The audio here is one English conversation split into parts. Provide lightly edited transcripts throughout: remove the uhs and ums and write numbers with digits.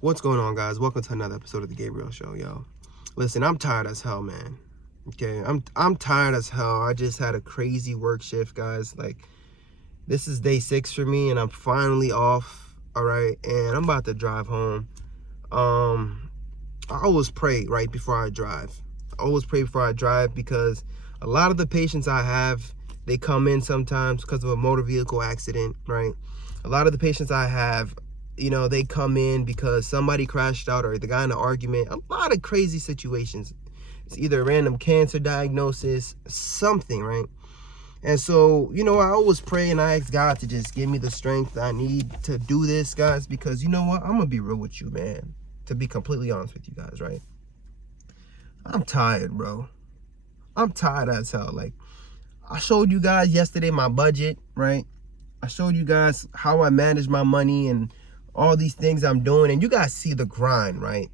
What's going on, guys? Welcome to another episode of the Gabriel Show, yo. Listen, I'm tired as hell, man. Okay, I'm tired as hell. I just had a crazy work shift, guys. Like, this is day 6 for me, and I'm finally off. All right, and I'm about to drive home. I always pray right before I drive. I always pray before I drive because a lot of the patients I have, they come in sometimes because of a motor vehicle accident, right? A lot of the patients I have, they come in because somebody crashed out or they got in an argument. A lot of crazy situations. It's either a random cancer diagnosis, something, right? And so, I always pray and I ask God to just give me the strength I need to do this, guys, because you know what? I'm going to be real with you, man. To be completely honest with you guys, right? I'm tired, bro. I'm tired as hell. Like, I showed you guys yesterday my budget, right? I showed you guys how I manage my money and all these things I'm doing. And you guys see the grind, right?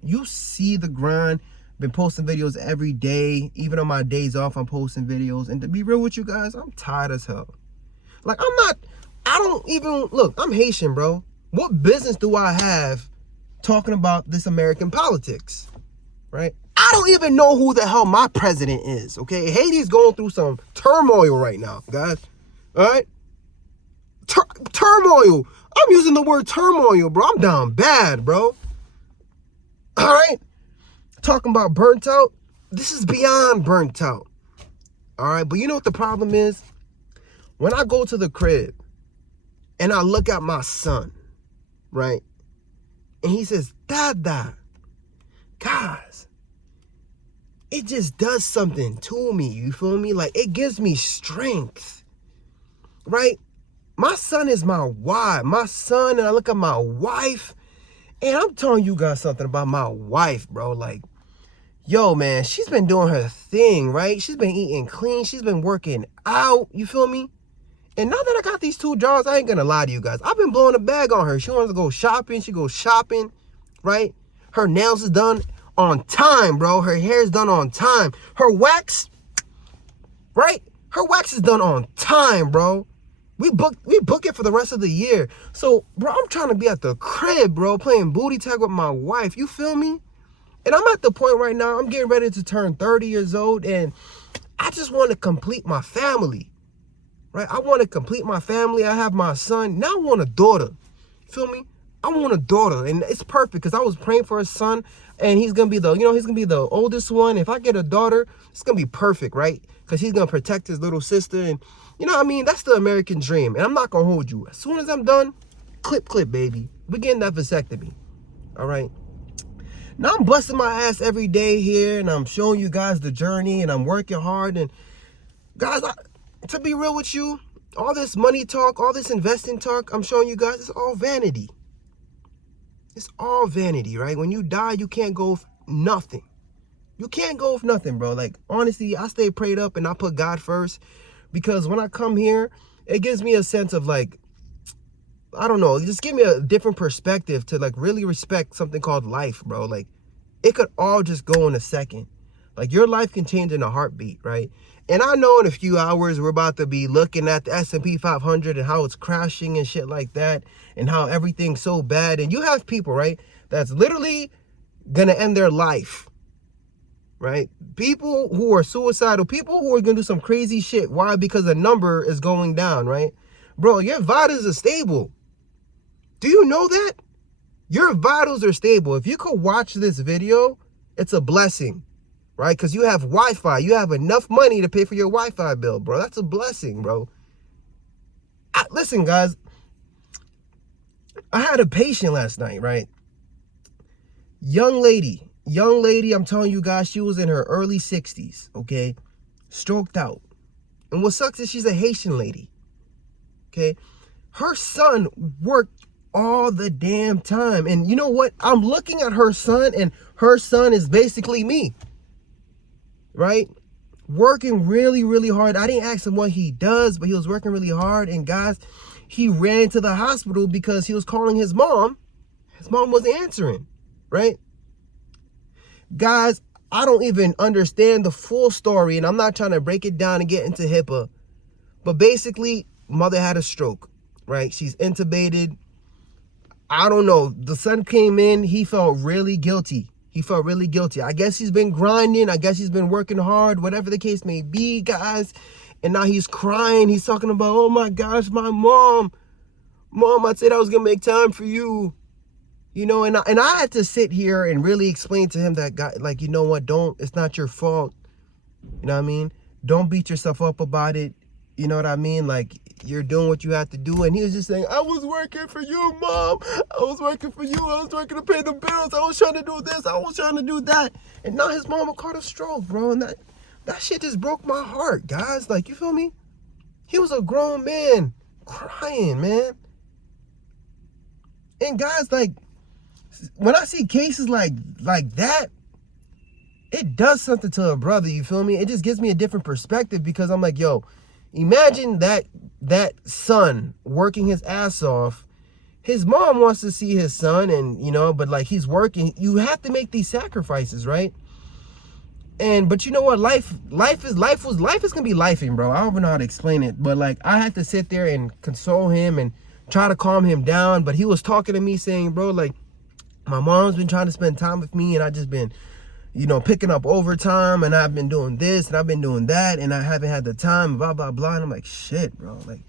You see the grind. Been posting videos every day. Even on my days off, I'm posting videos. And to be real with you guys, I'm tired as hell. Like, I don't even, look, I'm Haitian, bro. What business do I have talking about this American politics, right? I don't even know who the hell my president is, okay? Haiti's going through some turmoil right now, guys, all right? Turmoil. I'm using the word turmoil, bro. I'm down bad, bro. All right? Talking about burnt out. This is beyond burnt out, all right? But you know what the problem is? When I go to the crib and I look at my son, right? And he says, Dada, guys, it just does something to me, you feel me? Like, it gives me strength, right? My son is my wife. My son, and I look at my wife, and I'm telling you guys something about my wife, bro. Like, yo, man, she's been doing her thing, right? She's been eating clean. She's been working out, you feel me? And now that I got these 2 jobs, I ain't gonna lie to you guys. I've been blowing a bag on her. She wants to go shopping. She goes shopping, right? Her nails is done on time, bro. Her hair is done on time. Her wax, right? Her wax is done on time, bro. We book it for the rest of the year. So, bro, I'm trying to be at the crib, bro, playing booty tag with my wife. You feel me? And I'm at the point right now, I'm getting ready to turn 30 years old, and I just want to complete my family, right? I want to complete my family. I have my son. Now I want a daughter. You feel me? I want a daughter, and it's perfect because I was praying for a son, and he's gonna be the oldest one. If I get a daughter, it's gonna be perfect, right? Because he's gonna protect his little sister, and you know what I mean? That's the American dream, and I'm not gonna hold you. As soon as I'm done, clip, baby. We're getting that vasectomy, all right? Now I'm busting my ass every day here, and I'm showing you guys the journey, and I'm working hard, and guys, to be real with you, all this money talk, all this investing talk, I'm showing you guys, it's all vanity. It's all vanity, right? When you die, you can't go with nothing. You can't go with nothing, bro. Like, honestly, I stay prayed up and I put God first because when I come here, it gives me a sense of like, I don't know, just give me a different perspective to like really respect something called life, bro. Like, it could all just go in a second. Like, your life can change in a heartbeat, right? And I know in a few hours we're about to be looking at the S&P 500 and how it's crashing and shit like that and how everything's so bad. And you have people, right, that's literally gonna end their life, right? People who are suicidal, people who are gonna do some crazy shit. Why? Because the number is going down, right? Bro, your vitals are stable. Do you know that? Your vitals are stable. If you could watch this video, it's a blessing, right? Because you have Wi-Fi. You have enough money to pay for your Wi-Fi bill, bro. That's a blessing, bro. Listen, guys. I had a patient last night, right? Young lady, I'm telling you guys, she was in her early 60s, okay? Stroked out. And what sucks is she's a Haitian lady, okay? Her son worked all the damn time. And you know what? I'm looking at her son, and her son is basically me, right? Working really, really hard. I didn't ask him what he does, but he was working really hard. And guys, he ran to the hospital because he was calling his mom. His mom wasn't answering, right? Guys, I don't even understand the full story, and I'm not trying to break it down and get into HIPAA. But basically, mother had a stroke, right? She's intubated. I don't know. The son came in. He felt really guilty. I guess he's been grinding. I guess he's been working hard, whatever the case may be, guys. And now he's crying. He's talking about, oh my gosh, my mom. Mom, I said I was going to make time for you. You know, and I had to sit here and really explain to him that, guy, like, you know what, it's not your fault. You know what I mean? Don't beat yourself up about it. You know what I mean? Like, you're doing what you have to do. And he was just saying, I was working for you, Mom. I was working for you. I was working to pay the bills. I was trying to do this. I was trying to do that. And now his mama caught a stroke, bro. And that shit just broke my heart, guys. Like, you feel me? He was a grown man crying, man. And guys, like, when I see cases like that, it does something to a brother, you feel me? It just gives me a different perspective, because I'm like, yo, imagine that son working his ass off. His mom wants to see his son, and you know, but like, he's working. You have to make these sacrifices, right? But you know what? Life is gonna be lifing, bro. I don't even know how to explain it, but like, I had to sit there and console him and try to calm him down. But he was talking to me saying, bro, like, my mom's been trying to spend time with me, and I just been, you know, picking up overtime, and I've been doing this and I've been doing that, and I haven't had the time, blah, blah, blah. And I'm like, shit, bro. Like,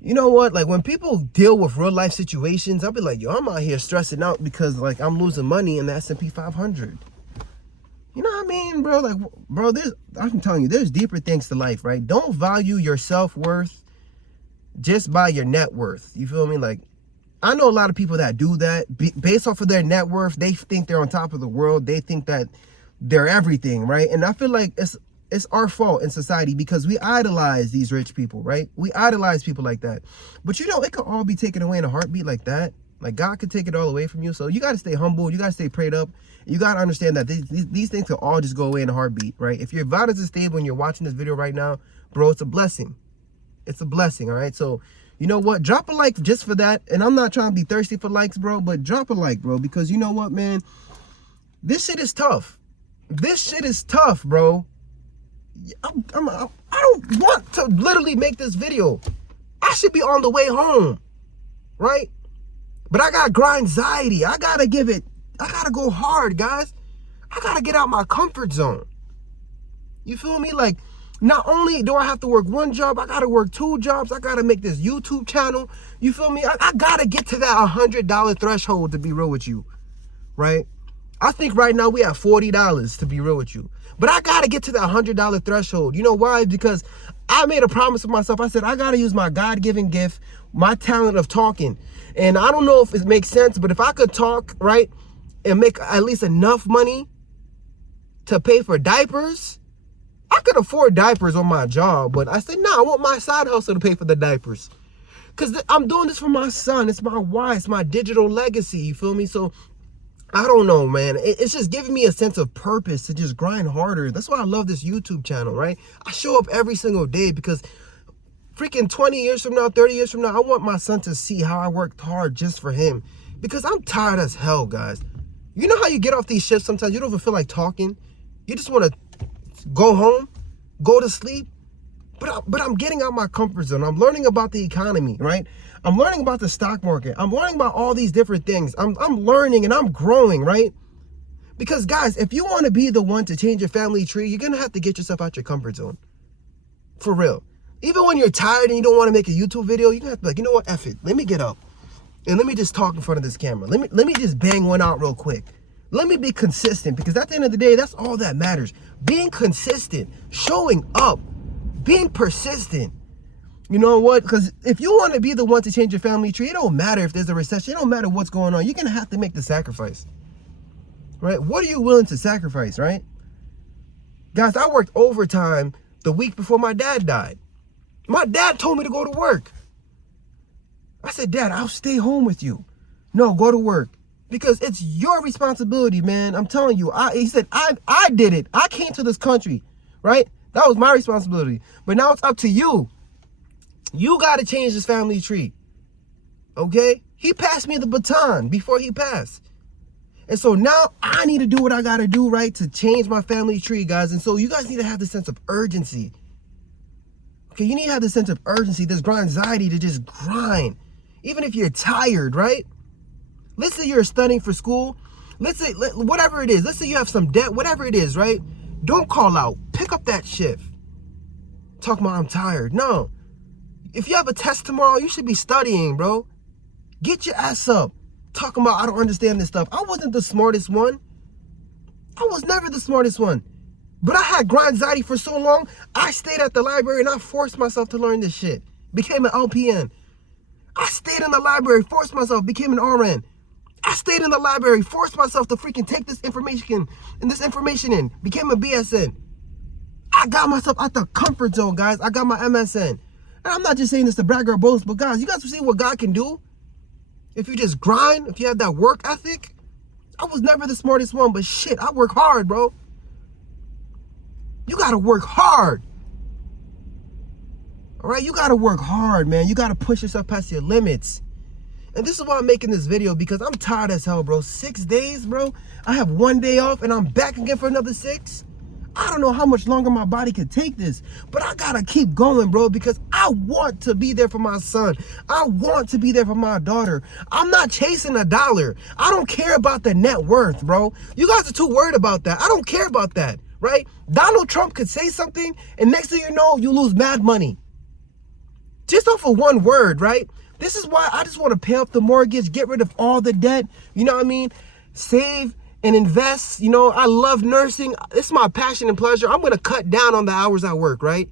you know what? Like, when people deal with real life situations, I'll be like, yo, I'm out here stressing out because, like, I'm losing money in the S&P 500. You know what I mean, bro? Like, bro, I'm telling you, there's deeper things to life, right? Don't value your self-worth just by your net worth. You feel me? Like, I know a lot of people that do that based off of their net worth. They think they're on top of the world. They think that they're everything, right? And I feel like it's our fault in society, because we idolize these rich people, right? We idolize people like that. But you know, it could all be taken away in a heartbeat like that. Like, God could take it all away from you. So you got to stay humble. You got to stay prayed up. You got to understand that these things could all just go away in a heartbeat, right? If your vitals are stable and you're watching this video right now, bro, it's a blessing. It's a blessing, all right? So, you know what? Drop a like just for that. And I'm not trying to be thirsty for likes, bro, but drop a like, bro, because you know what, man? This shit is tough. This shit is tough, bro. I don't want to literally make this video. I should be on the way home, right? But I got grindsiety. I gotta go hard, guys. I gotta get out my comfort zone. You feel me? Like, not only do I have to work one job, I gotta work 2 jobs. I gotta make this YouTube channel. You feel me? I gotta get to that $100 threshold, to be real with you, right? I think right now we have $40, to be real with you. But I gotta get to that $100 threshold. You know why? Because I made a promise to myself. I said, I gotta use my God-given gift, my talent of talking. And I don't know if it makes sense, but if I could talk, right, and make at least enough money to pay for diapers, I could afford diapers on my job, but I said, I want my side hustle to pay for the diapers. Because I'm doing this for my son. It's my why. It's my digital legacy. You feel me? So, I don't know, man. It's just giving me a sense of purpose to just grind harder. That's why I love this YouTube channel, right? I show up every single day because freaking 20 years from now, 30 years from now, I want my son to see how I worked hard just for him. Because I'm tired as hell, guys. You know how you get off these shifts sometimes? You don't even feel like talking. You just want to go home, go to sleep. But I'm getting out my comfort zone. I'm learning about the economy, right? I'm learning about the stock market. I'm learning about all these different things. I'm learning and I'm growing, right? Because, guys, if you want to be the one to change your family tree, you're going to have to get yourself out your comfort zone. For real. Even when you're tired and you don't want to make a YouTube video, you're going to have to be like, you know what, F it. Let me get up. And let me just talk in front of this camera. Let me just bang one out real quick. Let me be consistent, because at the end of the day, that's all that matters. Being consistent, showing up, being persistent. You know what? Because if you want to be the one to change your family tree, it don't matter if there's a recession. It don't matter what's going on. You're going to have to make the sacrifice. Right? What are you willing to sacrifice, right? Guys, I worked overtime the week before my dad died. My dad told me to go to work. I said, Dad, I'll stay home with you. No, go to work. Because it's your responsibility, man. I'm telling you. He said, I did it. I came to this country, right? That was my responsibility. But now it's up to you. You got to change this family tree. Okay? He passed me the baton before he passed. And so now I need to do what I got to do, right, to change my family tree, guys. And so you guys need to have this sense of urgency. Okay, you need to have this sense of urgency, this grindsiety to just grind. Even if you're tired, right? Let's say you're studying for school. Let's say, whatever it is. Let's say you have some debt, whatever it is, right? Don't call out. Pick up that shift. Talk about I'm tired. No. If you have a test tomorrow, you should be studying, bro. Get your ass up. Talking about I don't understand this stuff. I wasn't the smartest one. I was never the smartest one. But I had grind anxiety for so long, I stayed at the library and I forced myself to learn this shit. Became an LPN. I stayed in the library, forced myself, became an RN. I stayed in the library, forced myself to freaking take this information in, became a BSN. I got myself out the comfort zone, guys. I got my MSN. And I'm not just saying this to brag or boast, but guys, you guys see what God can do? If you just grind, if you have that work ethic. I was never the smartest one, but shit, I work hard, bro. You gotta work hard. All right, you gotta work hard, man. You gotta push yourself past your limits. And this is why I'm making this video, because I'm tired as hell, bro. 6 days, bro. I have 1 day off and I'm back again for another 6. I don't know how much longer my body can take this, but I gotta keep going, bro, because I want to be there for my son. I want to be there for my daughter. I'm not chasing a dollar. I don't care about the net worth, bro. You guys are too worried about that. I don't care about that, right? Donald Trump could say something and next thing you know, you lose mad money. Just off of one word, right? This is why I just want to pay off the mortgage, get rid of all the debt, you know what I mean? Save and invest. You know, I love nursing. It's my passion and pleasure. I'm going to cut down on the hours I work, right?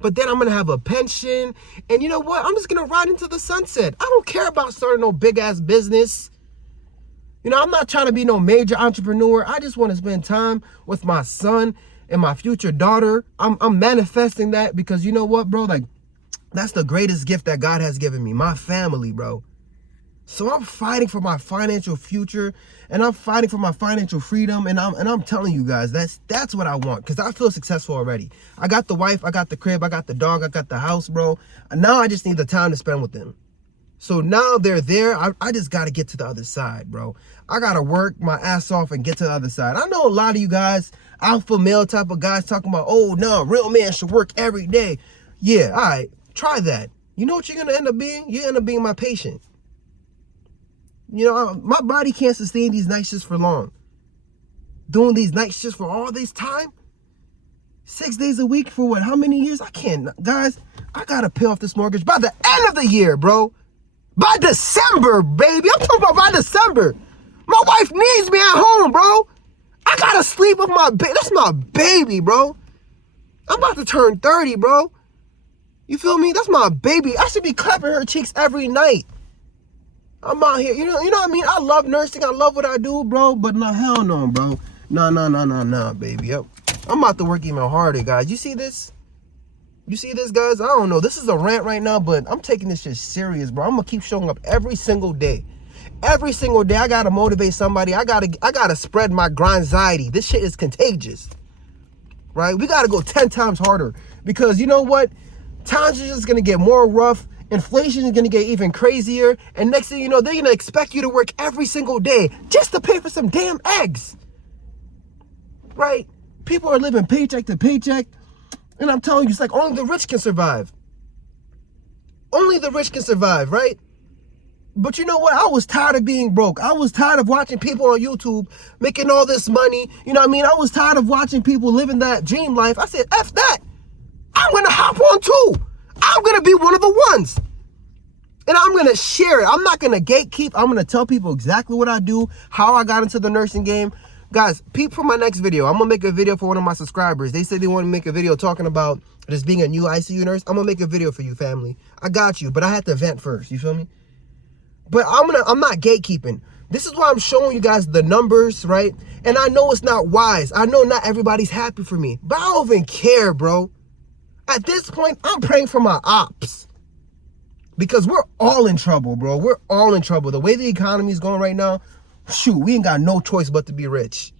But then I'm going to have a pension. And you know what? I'm just going to ride into the sunset. I don't care about starting no big ass business. You know, I'm not trying to be no major entrepreneur. I just want to spend time with my son and my future daughter. I'm manifesting that because you know what, bro? Like, that's the greatest gift that God has given me, my family, bro. So I'm fighting for my financial future and I'm fighting for my financial freedom. And I'm telling you guys, that's what I want because I feel successful already. I got the wife, I got the crib, I got the dog, I got the house, bro. And now I just need the time to spend with them. So now they're there. I just got to get to the other side, bro. I got to work my ass off and get to the other side. I know a lot of you guys, alpha male type of guys talking about, oh, no, real man should work every day. Yeah, all right, try that. You know what you're going to end up being? You're going to end up being my patient. You know, my body can't sustain these night shifts for long. Doing these night shifts for all this time? 6 days a week for what? How many years? I can't. Guys, I got to pay off this mortgage by the end of the year, bro. By December, baby. I'm talking about by December. My wife needs me at home, bro. I got to sleep with my baby. That's my baby, bro. I'm about to turn 30, bro. You feel me? That's my baby. I should be clapping her cheeks every night. I'm out here, you know what I mean? I love nursing. I love what I do, bro. But no, hell no, bro. No, baby. Yep. I'm about to work even harder, guys. You see this? You see this, guys? I don't know. This is a rant right now, but I'm taking this shit serious, bro. I'm gonna keep showing up every single day. Every single day, I gotta motivate somebody. I gotta spread my grind anxiety. This shit is contagious, right? We gotta go 10 times harder because you know what? Times are just gonna get more rough. Inflation is going to get even crazier. And next thing you know, they're going to expect you to work every single day just to pay for some damn eggs. Right? People are living paycheck to paycheck. And I'm telling you, it's like only the rich can survive. Only the rich can survive, right? But you know what? I was tired of being broke. I was tired of watching people on YouTube making all this money. You know what I mean? I was tired of watching people living that dream life. I said, F that. I'm going to hop on too. I'm going to be one of the ones. And I'm going to share it. I'm not going to gatekeep. I'm going to tell people exactly what I do, how I got into the nursing game. Guys, peep for my next video. I'm going to make a video for one of my subscribers. They said they want to make a video talking about just being a new ICU nurse. I'm going to make a video for you, family. I got you, but I had to vent first. You feel me? But I'm not gatekeeping. This is why I'm showing you guys the numbers, right? And I know it's not wise. I know not everybody's happy for me, but I don't even care, bro. At this point, I'm praying for my ops. Because we're all in trouble, bro. We're all in trouble. The way the economy is going right now, shoot, we ain't got no choice but to be rich.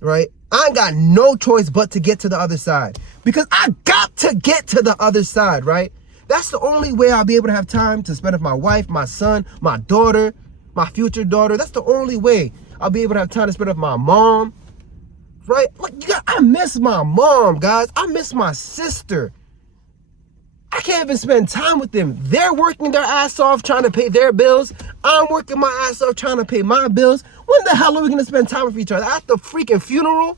Right? I ain't got no choice but to get to the other side. Because I got to get to the other side, right? That's the only way I'll be able to have time to spend with my wife, my son, my daughter, my future daughter. That's the only way I'll be able to have time to spend with my mom. Right? Like, I miss my mom, guys. I miss my sister. I can't even spend time with them. They're working their ass off trying to pay their bills. I'm working my ass off trying to pay my bills. When the hell are we going to spend time with each other? At the freaking funeral?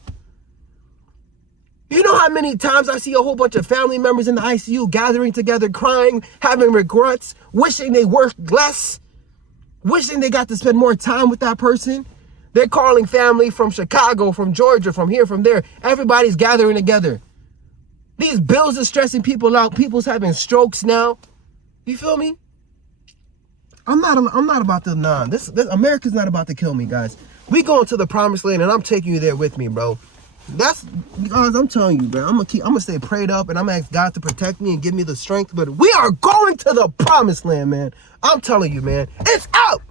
You know how many times I see a whole bunch of family members in the ICU gathering together, crying, having regrets, wishing they worked less, wishing they got to spend more time with that person? They're calling family from Chicago, from Georgia, from here, from there. Everybody's gathering together. These bills are stressing people out. People's having strokes now. You feel me? I'm not about to, this America's not about to kill me, guys. We going to the promised land, and I'm taking you there with me, bro. That's because I'm telling you, bro. I'm gonna stay prayed up, and I'm gonna ask God to protect me and give me the strength. But we are going to the promised land, man. I'm telling you, man. It's out.